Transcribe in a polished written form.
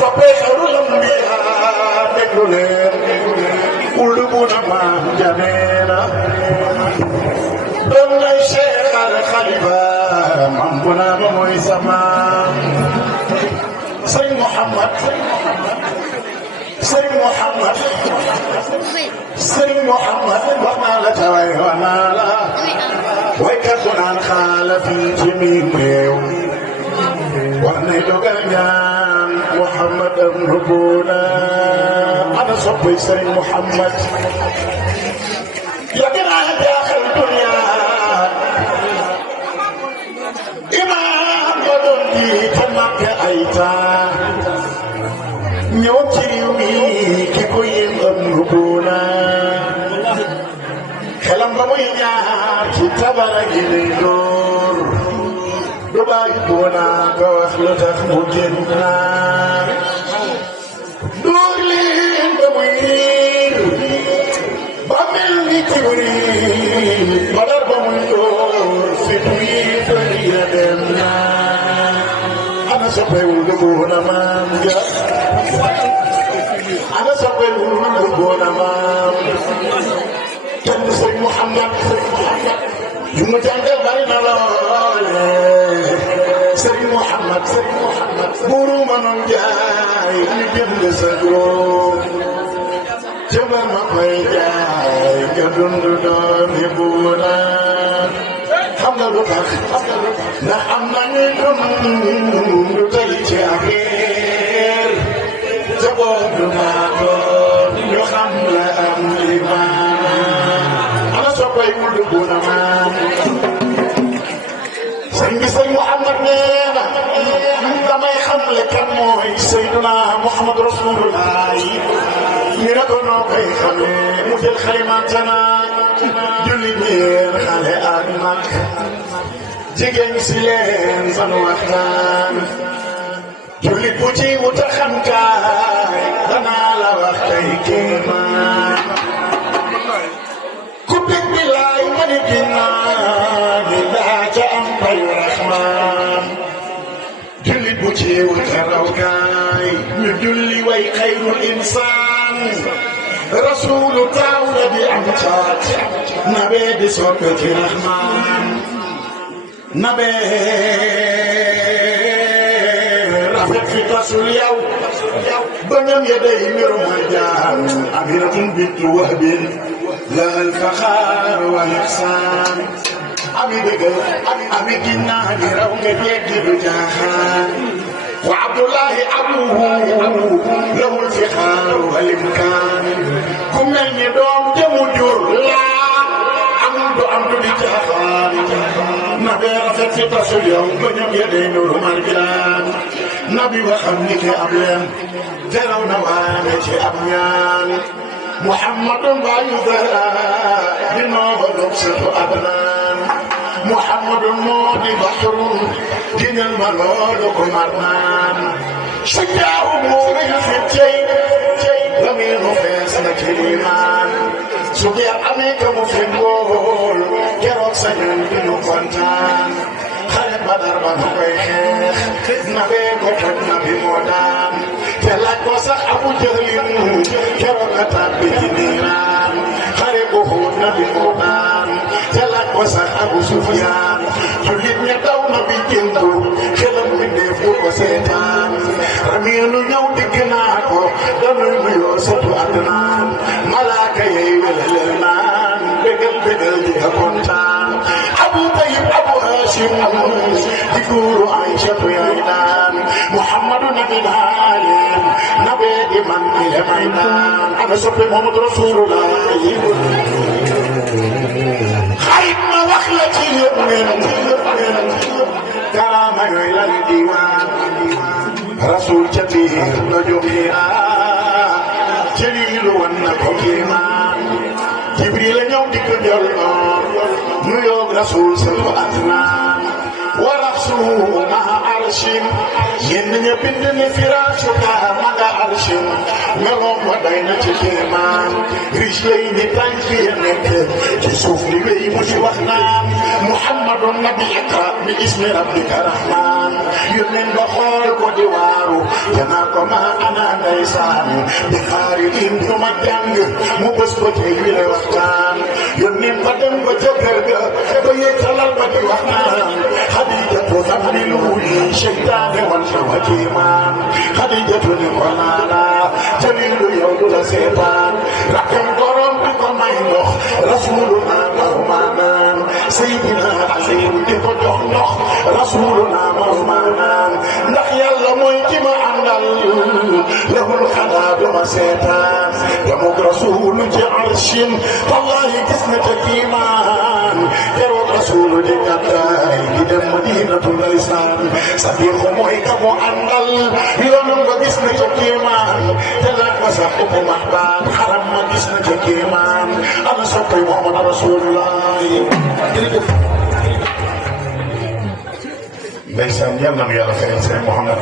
soppee xayrul anbiyaa déglu leen qulubuna maam janeena doom lay Cheikh al Khalifa maam bu naa ba mooy sama Sëriñ Muhammad wax naa la taway wax naa la waykat bu naan xaala fii ci miin réew wax nay dogal ñaan Muhammad am rubuna ana soppay Sëriñ Muhammad yàgg naa jaaxal dunya imaam ba doon jiite Makka ay temps ñëw ci réew mi ki ko yéem am rubuna xelam ba muy ñaar ci tabara gi lay door du bàyyi boona ko wax lu tax mu génn naa door leen ba muy riir ba mel ni tiwriir ba dar ba muy door fitu yi fari ya dem naa ana soppewul du boona maam ja ana soppewul du boona maam kenn Sëriñ Muhammad yu mu jàngal bari na loole Sëriñ Muhammad buuru mënoon jaay ñu jënd sa góor jëmal ma koy jaay nga dund doomi buuna xam nga lu tax ndax am nañu dund tey ci affaire jaboot du naa doon ñu xam la am limaan ana soppay wul du buuna maam sëñ bi Sëriñ Muhammad nee na damay xamle kan mooy Seydina Muhammad Rasulullah ñu ne ko noo koy xamee mu jël xalimaatana julli ñeen xale ak mag jigéen si leen san waxtaan jullit bu ci wuta xam kaay danaa la wax tey kéemaan ku bég bi laay ma ni ginnaaw ni daa ca am bayu raxmaan jullit bu ci wuta raw kaay ñu julli way xayrul insaan rasuulu taaw la di am caat nabee di soppe ci raxmaan nabee rafet fi tasul yow bañam ya day miru marjaan aminatum bintu wahbin la alfaxaar wal ixsaan ami dëggal ami ginnaa di raw nga jéggi du jaaxaan wa abdullahi abuhu lahul fixaar wal imkaan ku mel ni doom jëmu jur laa amul du am du di jaaxaan nabi rafet fi tasul yow bañam ya day miru marjaan nabi waxam ni ke ab leen jaraw na waane ci ab ñaan muhammadun baayu dara di nooba dog setu adnaan muhammadun moo di baxrun dinal ma loolu ko mar naan sa jaawu moo ngi fi cey lamiinu fees na kilimaan su geer amee ka mu fi góol keroog sa ñun di ñu kontaan xare Badar ba nu koy xeex nabee ko toj nabi moo daan te laaj ko sax Abu Jahlin keroog a tàbbi ci niiraan xare Uhud nabi moo daan te laaj ko sax Abu Sufyaan jullit ña daw nabi jëndu xelam mi def du ko seetaan ramiinu ñëw dikk naa ko danuy nuyoo satu adnaan malaaka yey welelel naan bégal di nga kontaan Abu Tayyib Abu Hashim di guuru Aysatu yaay naan Muhammadu nabi naaleen nabee di man mi le may naan ana soppe Muhammad Rasulullah xarit ma wax la ci yónneen karaama yooyu la di diwaan rasul ca biir la jógee jëlilu wan na ko kéemaan Jibril la ñëw di ko jël nu yoog rasul sa ko adnaan wa rafsu maha arshin ñenn ña bind ne firaasu ka maga arshin meloom wa day na ci kéemaan riche lay ni tànk ya nekk ci suuf li wéy mu ci wax naan muhammadun nabi iqra bi ismi rabbika rahman yónneen ba xool ko di waaru janaa ko ma ana ndeysaan di xaari in du ma jàng mu bës ko tey wi la waxtaan yónneen ba dem ba ca kër ga ba yéetalal ba di wax naan xadijatu tafliluuni seytaane wan na wa kiimaan xadijatu ni ko naana jalilu yow du la seetaan rakkam borom di ko may ndox rasuluna marmaanaan seydina aliyu di ko jox ndox rasuluna marmaanaan ndax yàlla mooy ki ma àndal lahul xanaa du ma seetaan damug rasulu ci arshin wallahi gis na ca kiimaan keroog rasulu di gàddaay di dem madinatu ndeysaan sadiqu mooy ka mu àndal yoonam ba gis na ca kiimaan te laaj ma sax ko mahbaan xaram ma gis na ca kiimaan ana soppay muhammad rasulullah jërëjëf ndeysaan yal na yàlla fayal seen Muhammad